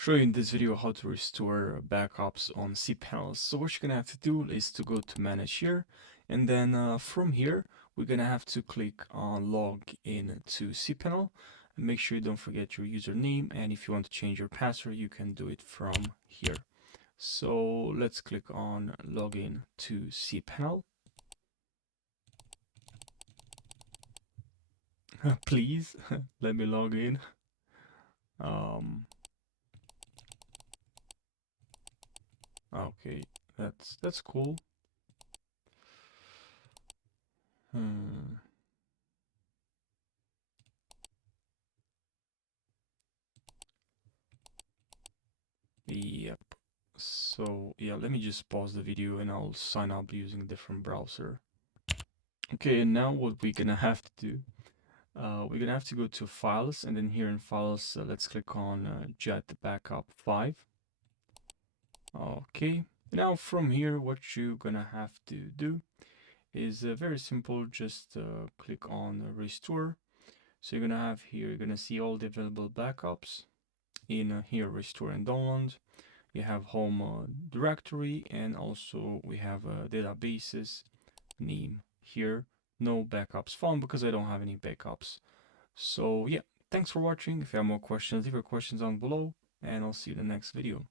Show you in this video how to restore backups on cPanel. So what you're gonna have to do is to go to manage here, and then from here we're gonna have to click on log in to cPanel, and make sure you don't forget your username, and if you want to change your password you can do it from here. So let's click on login to cPanel. Please let me log in. Okay, that's cool. Yep. So yeah, let me just pause the video and I'll sign up using a different browser. Okay, and now what we're gonna have to do, we're gonna have to go to Files, and then here in Files, let's click on jetbackup 5. Okay, now from here, what you're gonna have to do is very simple. Just click on Restore. So you're gonna have here, you're gonna see all the available backups in here, Restore and Download. You have home directory, and also we have databases name here. No backups found because I don't have any backups. So yeah, thanks for watching. If you have more questions, leave your questions down below, and I'll see you in the next video.